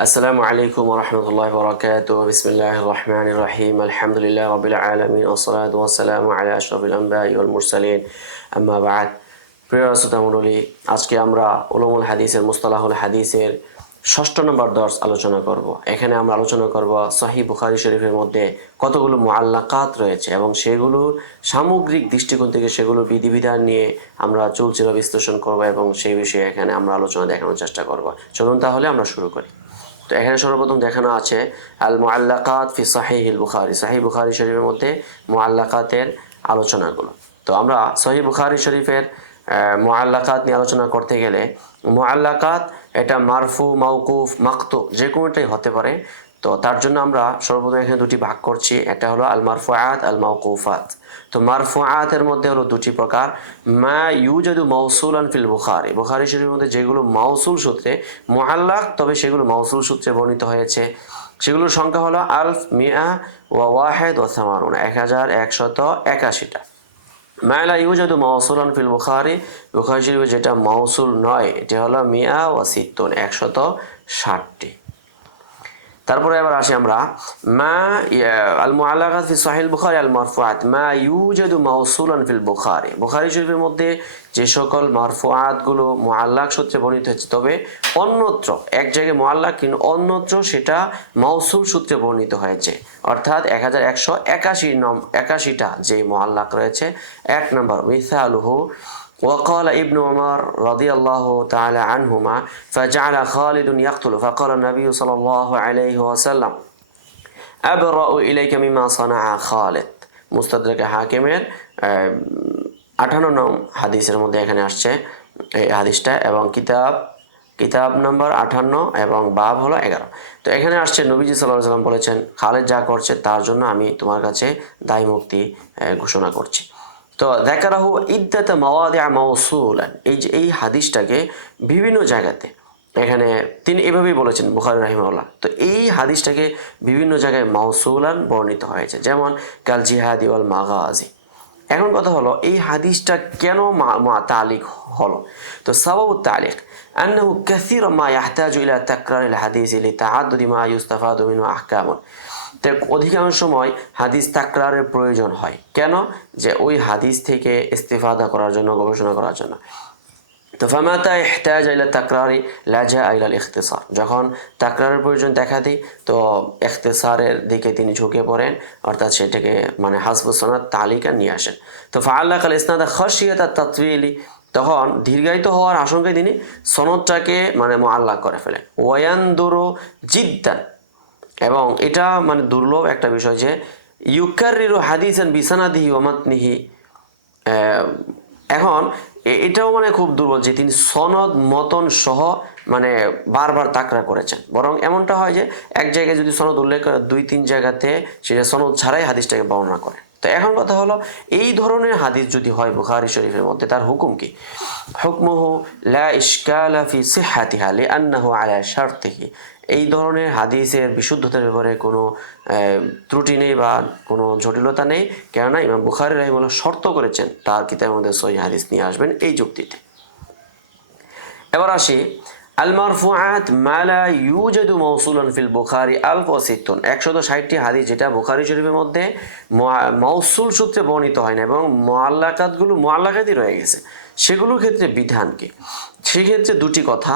আসসালামু আলাইকুম রহমতুল্লাহ বরকাত বিসমিল্লাহ রহমান রাহিম। আলহামদুলিল্লাহ রবিল আলমিন ওসলাদ ওসালাম আলা আশরফিল মুরসালিন। আম্মা বাদ। প্রিয় রসুতামুরলি আজকে আমরা উলমুল হাদিসের, মুস্তালাহুল হাদিসের ষষ্ঠ নম্বর দর্শ আলোচনা করব। এখানে আমরা আলোচনা করব সহি বুখারি শরীফের মধ্যে কতগুলো মোয়াল্লাকাত রয়েছে এবং সেগুলো সামগ্রিক দৃষ্টিকোণ থেকে সেগুলো বিধিবিধান নিয়ে আমরা চলছিল বিশ্লেষণ করব এবং সেই বিষয়ে এখানে আমরা আলোচনা দেখানোর চেষ্টা করব। চলুন তাহলে আমরা শুরু করি। তো এখানে সর্বপ্রথম দেখানো আছে আল মোয়াল্লাকাত ফি সাহিহিল বুখারি। সাহি বুখারি শরীফের মধ্যে মোয়াল্লাকাতের আলোচনাগুলো। তো আমরা সহি বুখারি শরীফের মোয়াল্লাকাত নিয়ে আলোচনা করতে গেলে মোয়াল্লাকাত এটা মারফু মাউকুফ মাকতু, যে কোনোটাই হতে পারে তো তার জন্য আমরা সর্বপ্রথম এখানে দুটি ভাগ করছি। একটা হলো আল মারফুআত আল মাউকুফাত তো মারফুআতের মধ্যে হলো দুটি প্রকার। মা ইউজাদু আন ফিল বুখারি। বুখারি শরীফের মধ্যে যেগুলো মাউসুল সূত্রে মুআল্লাক, তবে সেগুলো মাউসুল সূত্রে বর্ণিত হয়েছে। সেগুলোর সংখ্যা হলো আলফ, মিয়া ওয়া ওয়াহেদ ও সামারুন এক হাজার একশত একাশিটা। মায়লা ইউজাদু মাউসুলান ফিল বুখারি। বুখারি শরীফে যেটা মাউসুল নয়, এটা হলো মিয়া ও সিত্তুন, একশত ষাটটি। তারপরে এবার আসি আমরা। মা, ইয়া- আল মুআল্লাকাত ফি সাহিল বুখারী আল মারফুআত মা ইউজাদু মাউসুলান ফিল বুখারী। বুখারী শরীফের মধ্যে যে সকল মারফুআতগুলো মুআল্লাক সূত্রে বর্ণিত হয়েছে, তবে অন্যত্র, এক জায়গায় মুআল্লাক কিন্তু অন্যত্র সেটা মাউসুল সূত্রে বর্ণিত হয়েছে। অর্থাৎ এক হাজার একশো একাশি নম, একাশিটা যে মুআল্লাক রয়েছে, এক নম্বর, মিসালুহু وقال ابن عمر رضي الله تعالى عنهما فجعل خالد يقتل فقال النبي صلى الله عليه وسلم أبرأ إليك مما صنع خالد মুস্তাদরাক হাকিমের আঠান্ন নং হাদিসের মধ্যে এখানে আসছে এই হাদিসটা এবং কিতাব কিতাব নম্বর আঠান্ন এবং বাব হলো এগারো তো এখানে আসছে নবীজি সাল্লাহ সাল্লাম বলেছেন খালেদ যা করছে তার জন্য আমি তোমার কাছে দায় মুক্তি আহ, ঘোষণা করছি তো দেখারাহু ইদ্দাতে মাওয়াদে মাউসুলান এই যে এই হাদিসটাকে বিভিন্ন জায়গাতে এখানে তিনি এভাবেই বলেছেন বুখারি রাহিমাল্লাহ তো এই হাদিসটাকে বিভিন্ন জায়গায় মাউসুলান বর্ণিত হয়েছে যেমন কাল জিহাদি ওয়াল মাগাজি এখন কথা হলো এই হাদিসটা কেন মা- মা- তালিক হলো তো সবাব তালিক أنه كثيرا ما يحتاج إلى تكرار الحديث لتعدد ما يستفاد منه أحكام তো অধিকাংশ সময় হাদিস তাকরারের প্রয়োজন হয়। কেন? যে ওই হাদিস থেকে ইস্তেফাদা করার জন্য, গবেষণা করার জন্য। তো ফামাতা ইহতাজ ইলা তাকরারি লাজা আইলাল ইখতিসার যখন তাকরারের প্রয়োজন দেখা দিই তো ইখতিসারের দিকে তিনি ঝুঁকে পড়েন, অর্থাৎ সেটাকে মানে হাসবুসনার তালিকা নিয়ে আসেন। তো ফাআল্লাহ আল ইসনাদা খসিয়াত তাতওয়িলি। তখন দীর্ঘায়িত হওয়ার আশঙ্কায় তিনি সনদটাকে মানে মোয়াল্লা করে ফেলেন। ওয়ায়ান্দুরু জিদ্দান। এবং এটা মানে দুর্লভ একটা বিষয় যে ইউকারিরু হাদিসান বিসানাদিহি ওমাতনিহি এখন এটাও মানে খুব দুর্বল যে তিনি সনদ, মতন সহ মানে বারবার তাকরা করেছেন। বরং এমনটা হয় যে এক জায়গায় যদি সনদ উল্লেখ করে, দুই তিন জায়গাতে সেটা সনদ ছাড়াই হাদিসটাকে বর্ণনা করে। তো এখন কথা হলো, এই ধরনের হাদিস যদি হয় বুখারি শরীফের মধ্যে, তার হুকুম কি? হুকমুহু লা ইশকালা ফি সিহহাতিহা লিআন্নাহু আলা শারতিহি। এই ধরনের হাদিসের বিশুদ্ধতার ব্যাপারে কোনো ত্রুটি নেই বা কোনো জটিলতা নেই। কেননা ইমাম বুখারি রহিমুল্লাহ শর্ত করেছেন, তার কিতাবের মধ্যে সহি হাদিস নিয়ে আসবেন এই যুক্তিতে এবার আসি আল মারফুআত মালা ইউজাদু মাউসুলান ফিল বুখারি আলফ সিত্তুন একশত ষাটটি হাদিস যেটা বুখারি শরীফের মধ্যে মাউসুল সূত্রে বর্ণিত হয় না, এবং মোয়াল্লাকাতগুলো মোয়াল্লাকাতই রয়ে গেছে। সেগুলোর ক্ষেত্রে বিধান কি? সেক্ষেত্রে দুটি কথা।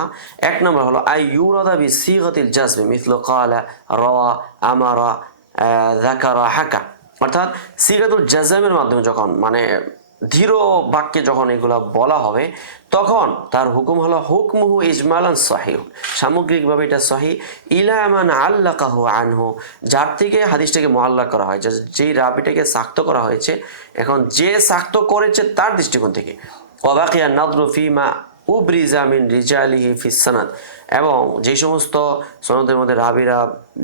এক নম্বর হলো, আই ইউরাদা বি সিগতিল জাজমি মিথল কালা রওয়া আমারা যাকারা হাকা। অর্থাৎ সিগাতুল জাজামের মাধ্যমে যখন মানে ধীর বাক্যে যখন এগুলা বলা হবে, তখন তার হুকুম হলো, হুকমুহু ইজমালান সাহিহ। সামগ্রিকভাবে এটা সহি ইলামান আল্লাকাহু আনহু। যার থেকে হাদিসটাকে মোহাল্লা করা হয় যেই রাবিটাকে সাক্ত করা হয়েছে, এখন যে সাক্ত করেছে তার দৃষ্টিকোণ থেকে। অবাকিয়া নাদরু ফিমা উবরিজা মিন রিজালিহি ফিসানাদ এবং যে সমস্ত সনদের মধ্যে রাবিরা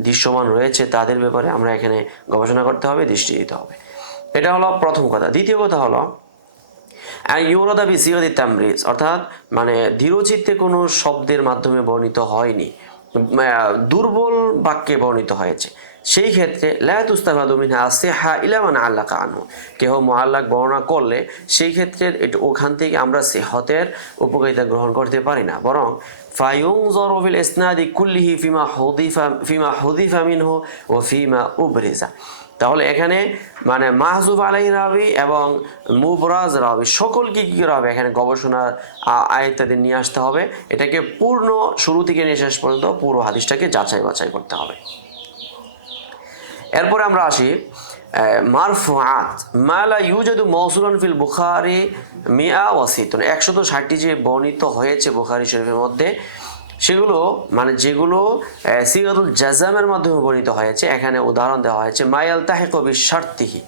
দৃশ্যমান রয়েছে, তাদের ব্যাপারে আমরা এখানে গবেষণা করতে হবে, দৃষ্টি দিতে হবে। এটা হলো প্রথম কথা। দ্বিতীয় কথা হলো ইউরদা বি সিগদি তামরিজ, অর্থাৎ মানে দৃঢ়চিত্তে কোনো শব্দের মাধ্যমে বর্ণিত হয়নি। দুর্বল বাক্যে বর্ণিত হয়েছে। সেই ক্ষেত্রে লাতুস্তাফাদু মিনহা আসিহা ইলামান আল্লাহ কানু কেহ মোহাল্লাক বর্ণনা করলে, সেই ক্ষেত্রে এটা ওখান থেকে আমরা সেহতের উপকারিতা গ্রহণ করতে পারি না। বরং ফায়ুংজর ফিল ইসনাদি কুল্লিহি ফিমা হুদিফা ফিমা হুদিফা মিনহু ও ফিমা উবরিজা। তাহলে এখানে মানে মাহজুব আলাই রাবি এবং মুবরাজ রাবি সকলকে কী করা হবে? এখানে গবেষণার আয়ত্তাদের নিয়ে আসতে হবে। এটাকে পূর্ণ শুরু থেকে নিয়ে শেষ পর্যন্ত পুরো হাদিসটাকে যাচাই বাছাই করতে হবে। এরপরে আমরা আসি মারফুআত মালা ইউজাদু মৌসুলান ফিল বুখারি মিয়া ওয়াসিতুন একশত ষাটটি যে বর্ণিত হয়েছে বুখারি শরীফের মধ্যে, সেগুলো মানে যেগুলো সিগাতুল জাজামের মাধ্যমে বর্ণিত হয়েছে, এখানে উদাহরণ দেওয়া হয়েছে মায়াল তাহেক কবি শর্তিহি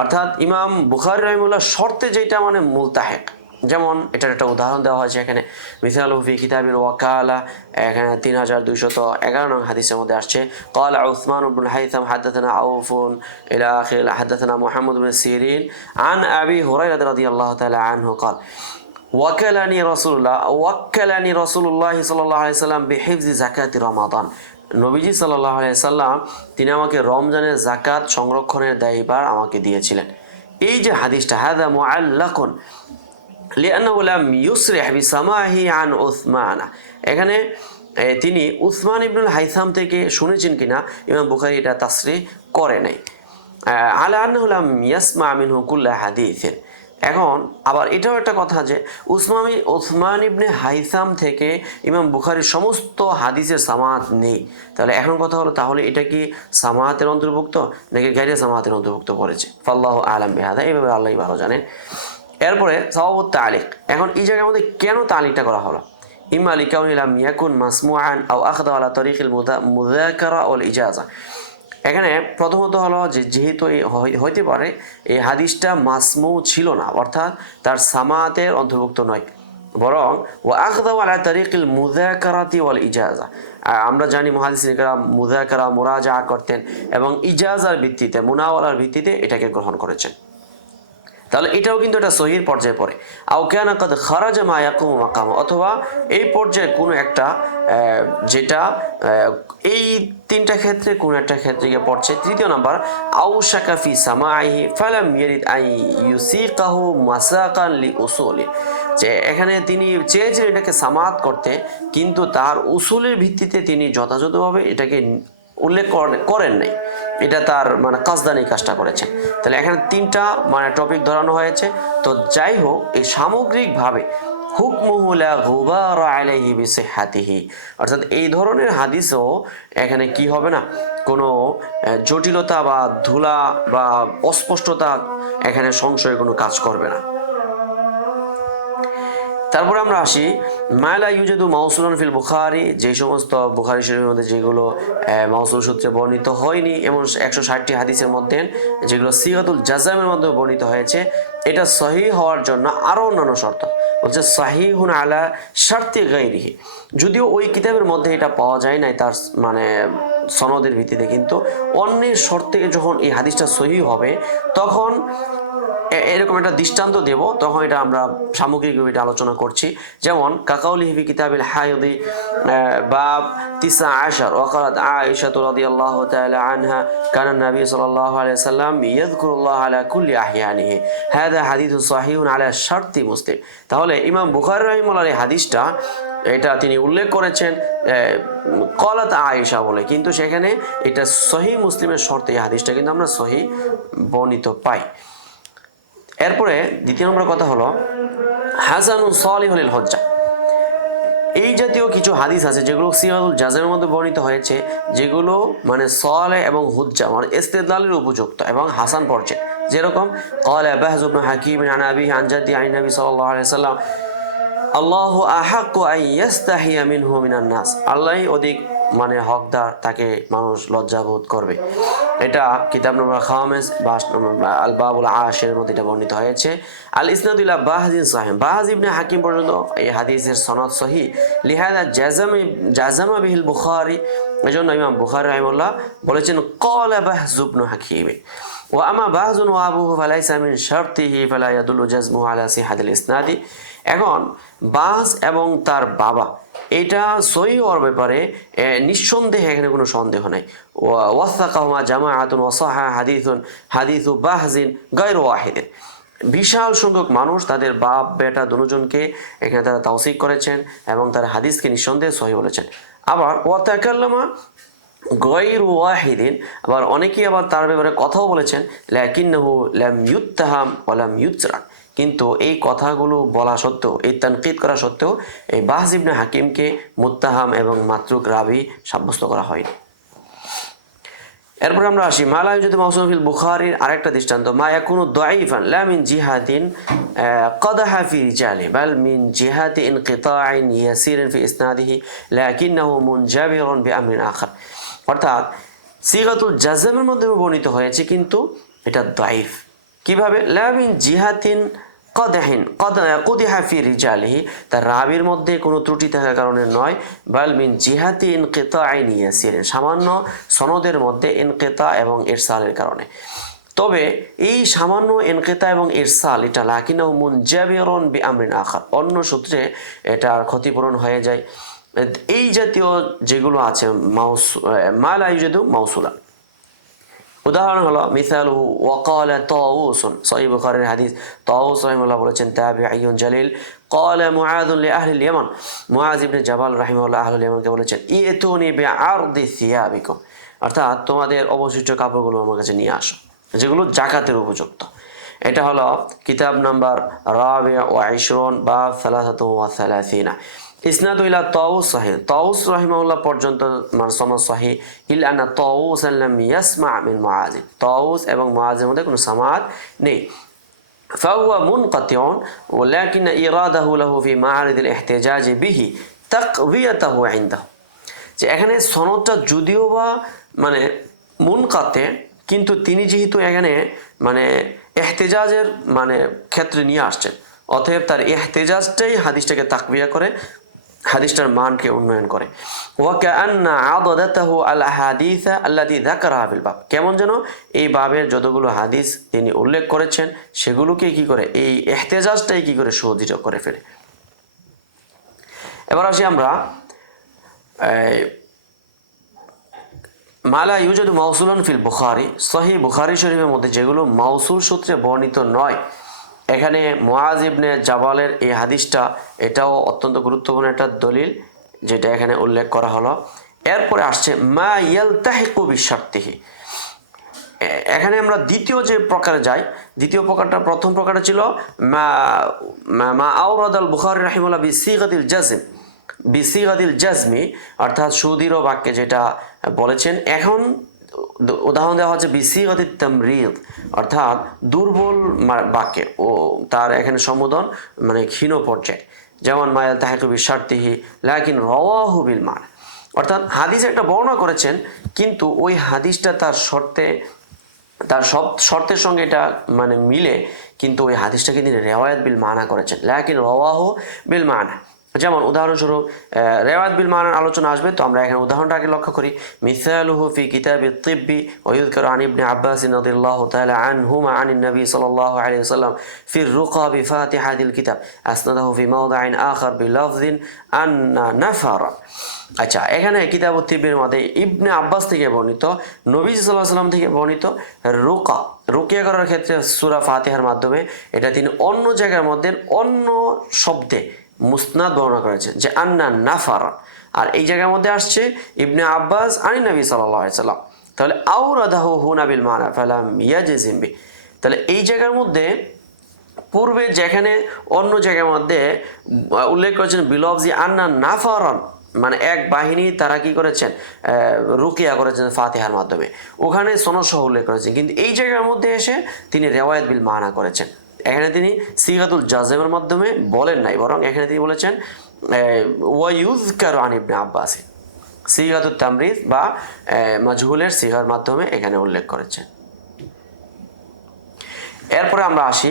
অর্থাৎ ইমাম বুখারি রহিমুল্লাহ শর্তে যেটা মানে মুলতাহেক। যেমন এটার একটা উদাহরণ দেওয়া হয়েছে এখানে মিসাল হুফি কিতাবিল ওয়াকালা এখানে তিন হাজার দুইশত এগারো নং হাদিসের মধ্যে আসছে قال عثمان بن الهيثم حدثنا عوف إلى آخر حدثنا محمد بن سيرين عن أبي هريرة رضي الله تعالى عنه قال ওয়াকালানি রসুল্লাহ ওয়াক্কালানি রসুল্লাহ সাল্লাহ সাল্লাম বেহেফজি জাকাতি রমাদান নবীজি সাল্লাহ সাল্লাম তিনি আমাকে রমজানের জাকাত সংরক্ষণের দায়ীবার আমাকে দিয়েছিলেন এই যে হাদিসটা হাদা মুআল্লাকুন উসমানা। এখানে তিনি উসমান ইবনুল হাইসাম থেকে শুনেছেন কিনা, ইমাম বুখারি এটা তাসরি করে নাই। আলা ইয়াসমা কুল্লা হাদিসিন। এখন, আবার এটাও একটা কথা যে উসমানি ওসমান ইবনে হাইসাম থেকে ইমাম বুখারির সমস্ত হাদিসের সামাত নেই। তাহলে এখন কথা হলো, তাহলে এটা কি সামাতের অন্তর্ভুক্ত, নাকি গাইরে সামাতের অন্তর্ভুক্ত পড়েছে? ফাল্লাহ আলম বেহাদা এইভাবে আল্লাহ ভালো জানেন। এরপরে সবাবত তালিক। এখন এই জায়গার মধ্যে কেন তালিকটা করা হলো? ইমা লিকাউন ইয়াকুন মাসমুআন আও আখদা আলা তরিকিল ওল ইজাজা। এখানে প্রথমত হলো যে, যেহেতু হইতে পারে, এই হাদিসটা মাসমু ছিল না, অর্থাৎ তার সামাতের অন্তর্ভুক্ত নয়। বরং ও আখদাও আলা তারিকিল মুদাকারাতি ওয়াল ইজাজা। আমরা জানি মহাদিসিনরা মুদাকারা মুরাজা করতেন এবং ইজাজার ভিত্তিতে, মুনাওয়ালার ভিত্তিতে এটাকে গ্রহণ করেছেন। তাহলে এটাও কিন্তু একটা সহির পর্যায়ে পড়ে। আও কেন খারাজা মা মাকাম, অথবা এই পর্যায়ে কোনো একটা যেটা এই তিনটা ক্ষেত্রে কোনো একটা ক্ষেত্রে গিয়ে পড়ছে। তৃতীয় নাম্বার আউ শাকাফি সামাইহি ফালাম ইয়ারিদ আই ইউসিকাহু মাসাকান লি উসুলি। যে এখানে তিনি চেয়েছিলেন এটাকে সামাত করতে, কিন্তু তার উসুলের ভিত্তিতে তিনি যথাযথভাবে এটাকে উল্লেখ করেন নাই। এটা তার মানে কাজদানি কাজটা করেছেন তাহলে এখানে তিনটা মানে টপিক ধরানো হয়েছে। তো যাই হোক, এই সামগ্রিকভাবে হুকমুহুলা গুবার আলাইহি বিসিহাতিহি। অর্থাৎ এই ধরনের হাদিসও এখানে কি হবে না? কোনো জটিলতা বা ধুলা বা অস্পষ্টতা এখানে সংশয়ে কোনো কাজ করবে না। তারপরে আমরা আসি মায়লা ইউজেদু মাউসুলন ফিল বুখারি, যে সমস্ত বুখারি শরীফের মধ্যে যেগুলো মাউসুল সূত্রে বর্ণিত হয়নি, এমন একশো ষাটটি হাদিসের মধ্যে, যেগুলো সিগাতুল জাজামের মধ্যে বর্ণিত হয়েছে, এটা সহি হওয়ার জন্য আরও অন্যান্য শর্ত। বলছে, সাহিহুন আলা শার্তি গাইরিহি যদিও ওই কিতাবের মধ্যে এটা পাওয়া যায় নাই, তার মানে সনদের ভিত্তিতে, কিন্তু অন্যের শর্তে যখন এই হাদিসটা সহি হবে, তখন এরকম একটা দৃষ্টান্ত দেব, তখন এটা আমরা সামগ্রিকভাবে এটা আলোচনা করছি। যেমন, কাকাউলি হিবি কিতাবিল হায়দি বাব তিসা আশার ওয়াকালাত আয়েশা রাদিয়াল্লাহু তাআলা আনহা, কানা নবী সাল্লাল্লাহু সাল্লাম ইয়াযকুরুল্লাহ আলা কুল্লি আহইয়ানিহি হাদা হাদিসুন সহিহুন আলা শারতি মুসলিম। তাহলে ইমাম বুখারী রাহিমাহুল্লাহ এই হাদিসটা, এটা তিনি উল্লেখ করেছেন কলাত আয়েশা বলে। কিন্তু সেখানে এটা সহি মুসলিমের শর্তে হাদিসটা কিন্তু আমরা সহি বর্ণিত পাই। এরপরে দ্বিতীয় নম্বর কথা হলো, হাসানুল হলেন হজ্জা। এই জাতীয় কিছু হাদিস আছে যেগুলো সিয়াল জাজের মধ্যে বর্ণিত হয়েছে, যেগুলো মানে সলে এবং হুজ্জা মানে এস্তেদালের উপযুক্ত এবং হাসান পর্যায়ে যেরকম হাকিম আনাবি আনজাতি আইন নবী সাল্লাম আল্লাহ আহাক্কু আই আমিন মিনহু নাস। আল্লাহই অধিক মানে হকদার, তাকে মানুষ লজ্জাবোধ করবে। এটা কিতাব নম্বর খামেজ, বাস নম্বর আল বাবুল আশের মধ্যে এটা বর্ণিত হয়েছে। আল ইসনাদুল্লাহ বাহাজিন সাহেব বাহাজ ইবনে হাকিম পর্যন্ত এই হাদিসের সনদ সহি। লিহাদা জাজাম জাজামা বিহিল বুখারি। এই জন্য ইমাম বুখারি রহিমুল্লাহ বলেছেন কল বাহজুবন হাকিমে। ও আমা বাহজুন ওয়াবুহু সামিন মিন শারতিহি ফালা ইয়াদুল্লু জাজমু আলা সিহাদিল ইসনাদি। এখন বাজ এবং তার বাবা এটা সহি হওয়ার ব্যাপারে নিঃসন্দেহে এখানে কোনো সন্দেহ নাই। ওয়াসাকাহমা জামা আতুন ওয়াসাহা হাদিসুন হাদিসু বাহজিন গৈর ওয়াহিদিন। বিশাল সংখ্যক মানুষ তাদের বাপ, বেটা দুজনকে এখানে তারা তাওসিক করেছেন এবং তারা হাদিসকে নিঃসন্দেহে সহি বলেছেন। আবার ওয়াতাকাল্লামা গয়র ওয়াহিদিন, আবার অনেকেই আবার তার ব্যাপারে কথাও বলেছেন ল্যাকিন্নাহু লাম ইউত্তাহাম ওয়ালাম ইউজরাক কিন্তু এই কথাগুলো বলা সত্ত্বেও এই তানকিদ করা সত্ত্বেও এই বাহজিবনে হাকিমকে মুত্তাহাম এবং মাতৃক রাবি সাব্যস্ত করা হয়নি এরপর আমরা আসি মালা যদি মাউসুফিল বুখারির আরেকটা দৃষ্টান্ত মা ইয়াকুনু দাইফান লা মিন জিহাদিন قدح في رجاله بل من جهة انقطاع يسير في إسناده لكنه منجبر بأمر آخر অর্থাৎ সিগাতুল জাজমের মধ্যে বর্ণিত হয়েছে কিন্তু এটা দাইফ কিভাবে লামিন জিহাতিন কদাহিন, কদ কুদিহা ফি রিজালিহি। তার রাবির মধ্যে কোনো ত্রুটি থাকার কারণে নয়। বাল মিন জিহাতি ইনকেতা আইন ইয়াসিরেন, সামান্য সনদের মধ্যে ইনকেতা এবং ইরসালের কারণে। তবে এই সামান্য এনকেতা এবং ইরসাল, এটা লাকিনাও মুনজাবিরন বি আমরিন আখার। অন্য সূত্রে এটার ক্ষতিপূরণ হয়ে যায়। এই জাতীয় যেগুলো আছে, মাউস মাল ইউজেদু মাউসুলা। উদাহরণ হলো মিসাল ওয়াকাল তাউসুন সহিহ বুখারীর হাদিস তাউস রাহিমাহুল্লাহ বলেছেন তাবিঈন জালিল قال معاذ لأهل اليمن মুআজ ইবনে জাবাল রাহিমাহুল্লাহ আহলুল ইয়ামানকে বলেছেন ইতুনি বিআরদি সিয়াবিকুম অর্থাৎ তোমাদের অবশিষ্ট কাপড়গুলো আমার কাছে নিয়ে আসো যেগুলো জাকাতের উপযুক্ত এটা হলো কিতাব নাম্বার রাবি ও আইশরন বা সালাসাত ওয়া সালাসিনা ইসনাদ ইলা তাউস সাহি তাউস রাহিমাহুল্লাহ পর্যন্ত মানে সনদ সাহি ইল আনা তাউস আল্লাম ইয়াসমা মিন মুআজ তাউস এবং মুআজের মধ্যে কোনো সামাদ নেই فهو منقطع ولكن إراده له في معرض الاحتجاج به تقويته عنده যে এখানে সনদটা যদিও বা মানে মুনকাতে কিন্তু তিনি যেহেতু এখানে মানে এহতেজাজের মানে ক্ষেত্রে নিয়ে আসছেন অতএব তার এহতেজাজটাই হাদিসটাকে তাকবিয়া করে হাদিসটার মানকে উন্নয়ন করে। কেমন যেন এই বাবের যতগুলো হাদিস তিনি উল্লেখ করেছেন, সেগুলোকে কি করে, এই এহতেজাজটাই কি করে সুদৃঢ় করে ফেলে। এবার আসি আমরা মালা ইউজাদু মাউসুলান ফিল বুখারি। সহি বুখারি শরীফের মধ্যে যেগুলো মাউসুল সূত্রে বর্ণিত নয় এখানে মুআজ ইবনে জাবালের এই হাদিসটা এটাও অত্যন্ত গুরুত্বপূর্ণ একটা দলিল যেটা এখানে উল্লেখ করা হলো। এরপরে আসছে, মা ইয়ালতাহিকু বিশার্তিহি। এ- এখানে আমরা দ্বিতীয় যে প্রকারে যাই, দ্বিতীয় প্রকারটা, প্রথম প্রকারটা ছিল, মা, মা- আওরাদ আল বুখারি রাহিমুল্লাহ বি সিগাতিল জাজিম। বি সিগাতিল জাজমি, অর্থাৎ সুদৃঢ় বাক্যে যেটা বলেছেন, এখন উদাহরণ দেওয়া হচ্ছে বিসি বিসিগতির তামরিদ, অর্থাৎ দুর্বল বাক্যে ও তার এখানে সম্বোধন মানে ক্ষীণ পর্যায়ে। যেমন, মায়াল তাহেকু বিশার্তিহি, লাকিন রওয়াহু বিল মান অর্থাৎ হাদিস একটা বর্ণনা করেছেন, কিন্তু ওই হাদিসটা তার শর্তে, তার সব শর্তের সঙ্গে এটা মানে মিলে, কিন্তু ওই হাদিসটাকে তিনি রেওয়ায়াত বিল মানা করেছেন। লাকিন রওয়াহ বিল মানা যেমন উদাহরণস্বরূপ রেওয়াত বিল মানার আলোচনা আসবে, তো আমরা এখানে উদাহরণটাকে লক্ষ্য করি। মিসালুহু ফি কিতাবি তিব্বি ওয়ুযকার আন ইবনে আব্বাস তাআলা আনহুমা আন নবী সাল্লাল্লাহু আলাইহি ওয়াসাল্লাম ফি রুকা বিফাতিহাতিল কিতাব। আসনাদাহু ফি মাওদাইন আখার বিলাফযিন আন্না নাফারা। আচ্ছা এখানে কিতাব তিব্বির মধ্যে ইবনে আব্বাস থেকে বর্ণিত, নবী সাল্লাহ সাল্লাম থেকে বর্ণিত রুকা রুকিয়া করার ক্ষেত্রে সুরা ফাতিহার মাধ্যমে এটা তিনি অন্য জায়গার মধ্যে অন্য শব্দে মুসনাদ বর্ণনা করেছেন যে আন্না নাফারা। আর এই জায়গার মধ্যে আসছে ইবনে আব্বাস আনি নবী সাল্লাম। তাহলে আউরাদাহু হুনাবিল মানা ফালাম তাহলে এই জায়গার মধ্যে পূর্বে যেখানে অন্য জায়গার মধ্যে উল্লেখ করেছেন বিলবজি আন্না নাফারন মানে এক বাহিনী তারা কি করেছেন রুকিয়া করেছেন ফাতেহার মাধ্যমে। ওখানে সনসহ উল্লেখ করেছেন। কিন্তু এই জায়গার মধ্যে এসে তিনি রেওয়ায়ত বিল মানা করেছেন। এখানে তিনি সিগাতুল জাজেমের মাধ্যমে বলেন নাই, বরং এখানে তিনি বলেছেন ওয়াইউজ কারও আনিবনে আব্বাসি। সিগাতুল তামরিদ বা মাজহুলের সিগার মাধ্যমে এখানে উল্লেখ করেছেন। এরপরে আমরা আসি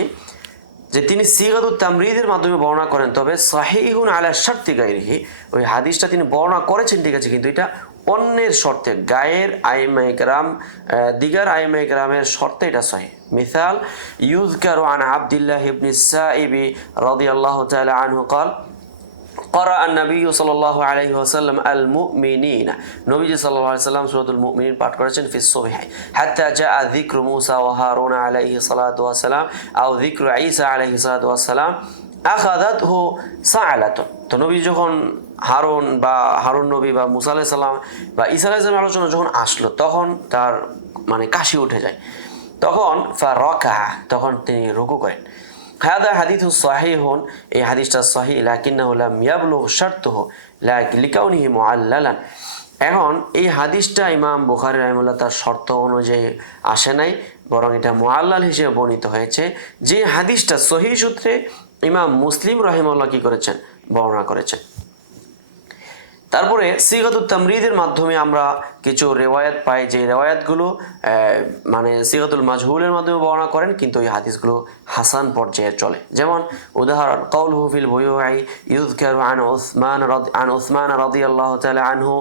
যে তিনি সিগাদু তামরিদের মাধ্যমে বর্ণনা করেন, তবে সাহিহুন আলা শার্তি গাইরিহি ওই হাদিসটা তিনি বর্ণনা করেছেন ঠিক আছে, কিন্তু এটা অন্যের শর্তে, গায়ের আইমা ইকরাম দিগার আইমা ইকরামের শর্তে এটা সহি। মিসাল ইউজকার আন আবদুল্লাহ ইবনি সাইবি রদি আল্লাহ তাল আনহু কল, করা নবী সাল্লাহ আলহি আসাল্লাম আল মুমিনিন। নবীজি সাল্লাহ সাল্লাম সুরতুল মুমিন পাঠ করেছেন ফিস সোবিহাই হাত্তা জা আ জিক্র মুসা ওয়া হারুন আলাইহি সালাত ওয়াসালাম আও জিক্র ঈসা আলাইহি সালাত ওয়াসালাম আখাদাত হো সালাতন তো নবী যখন হারুন বা হারুন নবী বা মুসা আলাহ বা ইসা আলাহ আলোচনা যখন আসলো, তখন তার মানে কাশি উঠে যায়। তখন রকা তখন তিনি রুকু করেন। হাদা হু সাহি হন এই হাদিসটা সাহি লাকিন্না হলাম ইয়াবলু শর্ত হো লাক লিকাউনিহি মোয়াল্লালান এখন এই হাদিসটা ইমাম বুখারি রহমুল্লাহ তার শর্ত অনুযায়ী আসে নাই, বরং এটা মোয়াল্লাল হিসেবে বর্ণিত হয়েছে। যে হাদিসটা সহি সূত্রে ইমাম মুসলিম রাহিমাল্লাহ কি করেছেন? বর্ণনা করেছেন। তারপরে সিগাতুল তামরিদের মাধ্যমে আমরা কিছু রেওয়ায়াত পাই, যে রেওয়ায়াতগুলো মানে সিগাতুল মাজহুলের মাধ্যমে বর্ণনা করেন, কিন্তু এই হাদিসগুলো হাসান পর্যায়ে চলে। যেমন, উদাহরণ কৌল হুফিল বইয়াই ইউদকার আন ওসমান আন ওসমান রদি আল্লাহ আনহু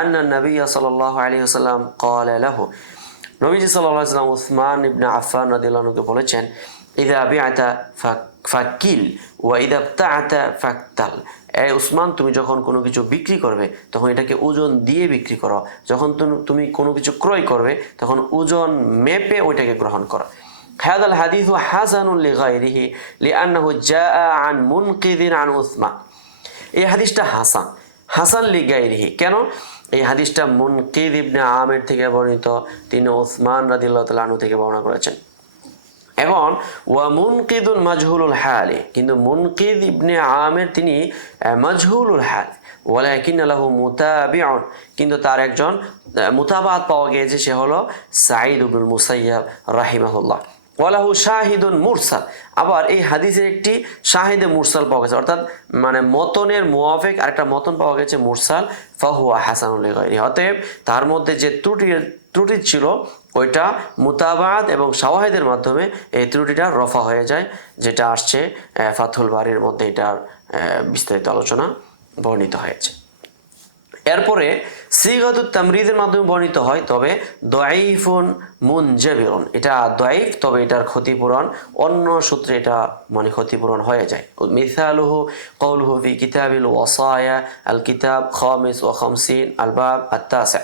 আন্না নবী সাল আলী সাল্লাম কল নবীজি সাল্লাহ সাল্লাম ওসমান ইবনা আফান রাদিল্লাহকে বলেছেন ইদা আবি আয়তা ফাক ফাকিল ওয়া ইদা ইবতাআতা ফাকতাল এ উসমান তুমি যখন কোনো কিছু বিক্রি করবে তখন এটাকে ওজন দিয়ে বিক্রি করো যখন তুমি- তুমি কোনো কিছু ক্রয় করবে তখন ওজন মেপে ওইটাকে গ্রহণ করো هذا الحديث حسن لغيره لأنه جاء عن منقذ عن عثمان এই হাদিসটা হাসান হাসান লিগাইরিহি কেন এই হাদিসটা মুনকিদ ইবনে আমের থেকে বর্ণিত তিনি ওসমান রাদিল্লাহ তাআলা আনহু থেকে বর্ণনা করেছেন এখন ওয়া মুনকিদুল মাজহুলুল হালে কিন্তু মুনকিদ ইবনে আমের তিনি মাজহুলুল হাল ওয়ালাকিন মুতাবিউন কিন্তু তার একজন আহ, মুতাবাত পাওয়া গিয়েছে সে হলো সাঈদ ইবনুল মুসাইয়াব রাহিমাহুল্লাহ। ওয়ালাহু শাহিদুন মুরসাল আবার এই হাদিসের একটি শাহিদে মুরসাল পাওয়া গেছে অর্থাৎ মানে মতনের মুয়াফেক আরেকটা মতন পাওয়া গেছে মুরসাল ফাহুয়া হাসানুল অতএব তার মধ্যে যে ত্রুটি ত্রুটি ছিল ওইটা মুতাবাদ এবং শাওয়াহিদের মাধ্যমে এই ত্রুটিটা রফা হয়ে যায়, যেটা আসছে ফাথুল বাড়ির মধ্যে এটার বিস্তারিত আলোচনা বর্ণিত হয়েছে। এরপরে সিগতুত তামরিদের মাধ্যমে বর্ণিত হয়, তবে দয়াইফুন মুনজাবিরুন। এটা দয়াইফ তবে এটার ক্ষতিপূরণ, অন্য সূত্রে এটা মানে ক্ষতিপূরণ হয়ে যায়। মিসালুহু কৌলুহু ফি কিতাবিল ওয়াসায়া, আল কিতাব খামিস ওয়া খামসিন, আল বাব আত্তাসা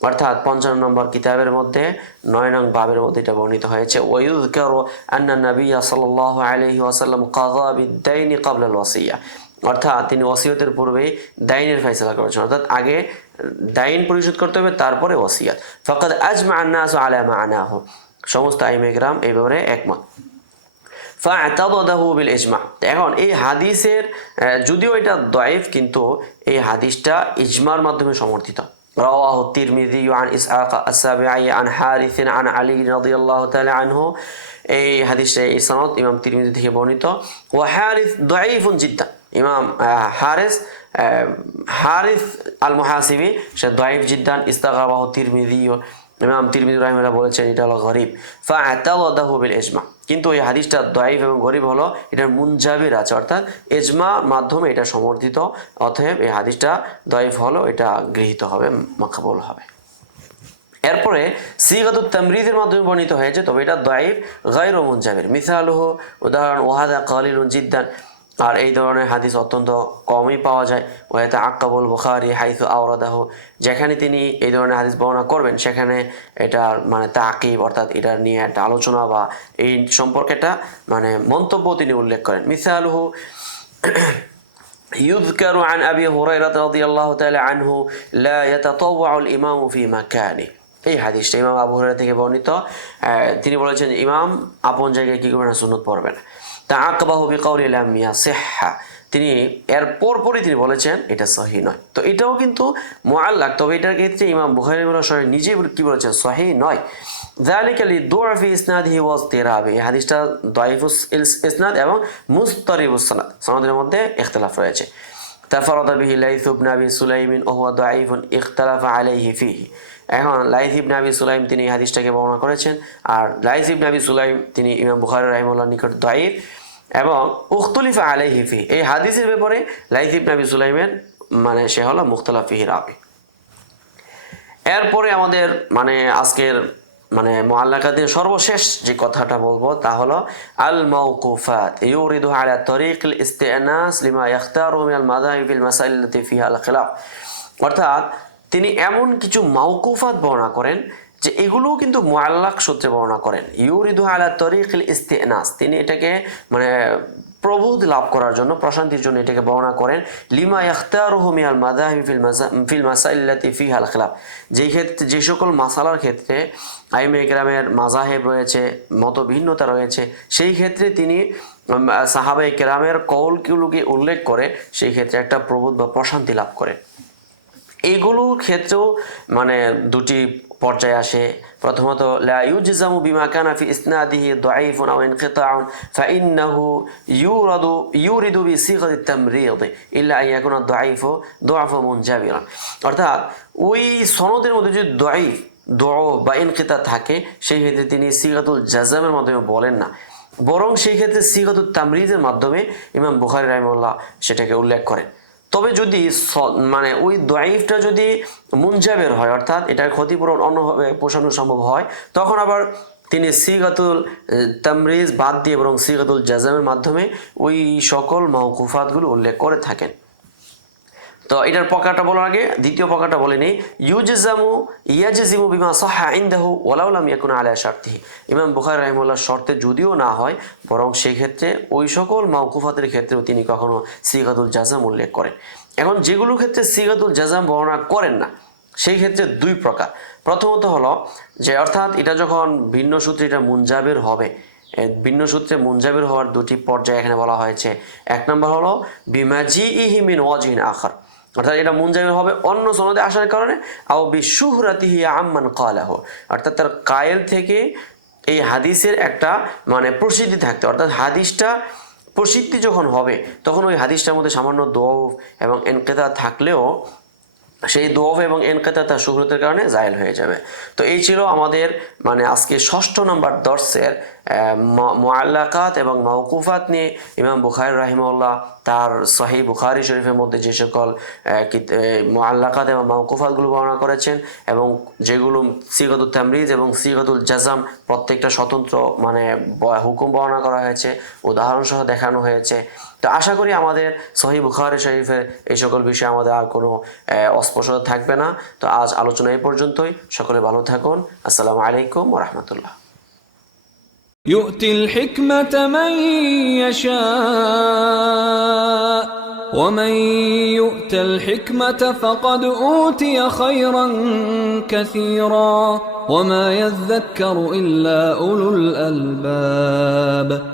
অর্থাৎ পঞ্চান্ন নম্বর কিতাবের মধ্যে নয় নং বাবের মধ্যে এটা বর্ণিত হয়েছে। ওয়ুযকারু আন্না নাবিয়্যা সাল্লাল্লাহু আলাইহি ওয়াসাল্লাম কাযা বিদ-দাইনি ক্বাবলা আল-ওয়াসিয়া অর্থাৎ তিনি ওসিয়তের পূর্বেই দাইনের ফয়সালা করেছেন। অর্থাৎ আগে দাইন পরিশোধ করতে হবে, তারপরে ওসিয়াত ফাকাদ আজমা আন্নাস আলা মা'নাহু সমস্ত আইমেগ্রাম এই ব্যাপারে একমত। বিল ইজমা এখন এই হাদিসের যদিও এটা দয়েফ কিন্তু এই হাদিসটা ইজমার মাধ্যমে সমর্থিত। رواه الترمذي عن إسحاق السابعي عن حارث عن علي رضي الله تعالى عنه এই হাদিসে এই সনদ ইমাম তিরমিজি থেকে বর্ণিত ও হারিস দয়ীফুন জিদ্দা ইমাম আহ, হারিস আহ, হারিস আল মুহাসিবি সে দয়ীফ জিদ্দান ইস্তাগাবাহ তিরমিজি ইমাম তিরমিজি রাহিমাল্লাহ বলেছেন এটা হলো গরিব ফা আতাওয়াদাহু বিল ইজমা কিন্তু এই হাদিসটা দয়াইফ এবং গরিব হলো, এটার মুনজাবির আছে। অর্থাৎ এজমা মাধ্যমে এটা সমর্থিত, অতএব এই হাদিসটা দয়াইফ হলো, এটা গৃহীত হবে মাখাবল হবে। এরপরে সিগাত তামরিদের মাধ্যমে বর্ণিত হয়েছে, তবে এটা দয়াইফ গাইর মুনজাবির। মিসালুহ, উদাহরণ, ওয়াহাদা কালিল জিদ্দান। আর এই ধরনের হাদিস অত্যন্ত কমই পাওয়া যায় ওয়াতে আক্কাবুল বুখারি হাইফু আওরাদাহ যেখানে তিনি এই ধরনের হাদিস বর্ণনা করবেন সেখানে এটার মানে তাকিব অর্থাৎ এটা নিয়ে একটা আলোচনা বা এই সম্পর্কে একটা মানে মন্তব্য তিনি উল্লেখ করেন মিসালুহু يذكر عن أبي هريرة رضي الله تعالى عنه لا يتطوع الإمام في مكانه এই হাদিসটা ইমাম আবু হুরায়রা থেকে বর্ণিত আহ, তিনি বলেছেন ইমাম আপন জায়গায় কি করবেন না সুন্নত পড়বেন তা আকবাহ বিকাউলিল মিয়া সেহা তিনি এর পরপরই তিনি বলেছেন, এটা সহি নয়। তো এটাও কিন্তু মোয়াল্লাক তবে এটার ক্ষেত্রে ইমাম বুহারি সহি নিজে কি বলেছেন, সহি নয়। জালিকালি দোয়াফি ইসনাদ হি ওয়াজ তেরাবি এই হাদিসটা দোয়াইফুস ইসনাদ এবং মুস্তারিবুস সনাদ সনাদের মধ্যে ইখতলাফ রয়েছে। তাফারদ বিহি লাইথ ইবনে আবি সুলাইমিন ওয়া হুয়া দাঈফুন ইখতালাফা আলাইহি ফিহি। এখন লাইথ ইবনে আবি সুলাইম তিনি এই হাদিসটাকে বর্ণনা করেছেন, আর লাইথ ইবনে আবি সুলাইম তিনি ইমাম বুখারী রাহিমাহুল্লাহ নিকট দায়ীফ এবং উখতুলিফা আলাইহি ফি, এই হাদিসের ব্যাপারে লাইথ ইবনে আবি সুলাইমের মানে সে হলো মুখতলাফিহি রাবি। এরপরে আমাদের মানে আজকের মানে মোয়াল্লাকাদের সর্বশেষ যে কথাটা বলব তা হলো, আল মাওকুফাত ইউরিদু আলা তরিক ইস্তেনাস লিমা ইয়াখতারু মিনাল মাযাহিব আল মাসাইল আল্লাতী ফিহা আল খিলাফ। অর্থাৎ তিনি এমন কিছু মাওকুফাত বর্ণনা করেন যে এগুলোও কিন্তু মোয়াল্লাক সূত্রে বর্ণনা করেন। ইউরিদু আলা তরিক ইস্তেনাস। তিনি এটাকে মানে প্রবোধ লাভ করার জন্য, প্রশান্তির জন্য এটাকে বর্ণনা করেন। লিমা ইয়াখতারুহু মিনাল মাযাহিব ফিল ফিল মাসাইল্লাতি ফিহা আল খিলাফ। যেই ক্ষেত্রে, যে সকল মাসালার ক্ষেত্রে আইমে গ্রামের মাজাহেব রয়েছে মত ভিন্নতা রয়েছে, সেই ক্ষেত্রে তিনি সাহাবে কেরামের কৌলগুলোকে উল্লেখ করে সেই ক্ষেত্রে একটা প্রবোধ বা প্রশান্তি লাভ করে। এইগুলোর ক্ষেত্রেও মানে দুটি পর্যায়ে আসে। প্রথমত, লা ইউজজামু বিমা কানা ফি ইসনাদিহি দাঈফুন আও ইনকিতাউন, ফাইন্নাহু ইউরাদু, ইউরিদু বিসিগাতি তামরিদ, ইল্লা আন ইয়াকুনা দাঈফু দুআফা মুনজাবিরা অর্থাৎ, ওই সনদের মধ্যে যদি দাঈফ দোয়া বা ইনকিতা থাকে, সেই ক্ষেত্রে তিনি সিগাতুল জাজামের মাধ্যমে বলেন না। বরং সেই ক্ষেত্রে সিগাতুল তামরিদের মাধ্যমে ইমাম বুখারি রাহিমুল্লাহ সেটাকে উল্লেখ করেন। তবে যদি মানে ওই দাইফটা যদি মুনজাবের হয়, অর্থাৎ এটার ক্ষতিপূরণ অন্যভাবে পোষানো সম্ভব হয়, তখন আবার তিনি সিগাতুল তামরিজ বাদ দিয়ে এবং সিগাতুল জাজামের মাধ্যমে ওই সকল মহকুফাতগুলো উল্লেখ করে থাকেন। তো এটার পকাটা বলার আগে, দ্বিতীয় পকাটা বলে নেই। ইউজজামু ইয়াজজিমু বিমা সাহা ইনদাহু ওয়ালাউ লাম ইয়াকুন আলা শারতিহি। ইমাম বুখারী রাহিমাহুল্লাহ শর্তে যদিও না হয়, বরং সেই ক্ষেত্রে ওই সকল মাওকুফাতের ক্ষেত্রেও তিনি কখনো সিগাতুল জাজাম উল্লেখ করেন। এখন যেগুলোর ক্ষেত্রে সিগাতুল জাজাম বর্ণনা করেন না, সেই ক্ষেত্রে দুই প্রকার। প্রথমত হলো যে, অর্থাৎ এটা যখন ভিন্ন সূত্রে এটা মুনজাবের হবে ভিন্ন সূত্রে মুনজাবের হওয়ার দুটি পর্যায়ে এখানে বলা হয়েছে। এক নম্বর হলো বিমাজি ইহিমিন ওয়াজিন আখার। অর্থাৎ এটা মুনজামিল হবে অন্য সনদে আসার কারণে, আও বিশুহরাতিহি আম্মান কালাহ অর্থাৎ তার কায়েল থেকে এই হাদিসের একটা মানে প্রসিদ্ধি থাকতে, অর্থাৎ হাদিসটা প্রসিদ্ধি যখন হবে, তখন ওই হাদিসটার মধ্যে সামান্য দৌফ এবং এনকেদা থাকলেও সেই দোয়ফ এবং এনকেতা তার সুগ্রতের কারণে জায়েল হয়ে যাবে। তো এই ছিল আমাদের মানে আজকে ষষ্ঠ নম্বর দর্শের মোয়াল্লাকাত এবং মৌকুফাত নিয়ে ইমাম বুখারি রাহিমউল্লাহ তার সহি বুখারি শরীফের মধ্যে যে সকল মোয়াল্লাকাত এবং মৌকুফাতগুলো বর্ণনা করেছেন এবং যেগুলো সিগতুল তামরিজ এবং সিগতুল জাজাম প্রত্যেকটা স্বতন্ত্র মানে হুকুম বর্ণনা করা হয়েছে, উদাহরণসহ দেখানো হয়েছে তো আশা করি আমাদের সহি বুখারি শরীফের এই সকল বিষয়ে আমাদের আর কোনো আহ, অস্পষ্টতা থাকবে না তো আজ আলোচনা এই পর্যন্তই সকলে ভালো থাকুন আসসালামু আলাইকুম রহমতুল্লাহ يؤتي الحكمة من يشاء ومن يؤت الحكمة فقد أوتي خيرا كثيرا وما يذكر إلا أولو الألباب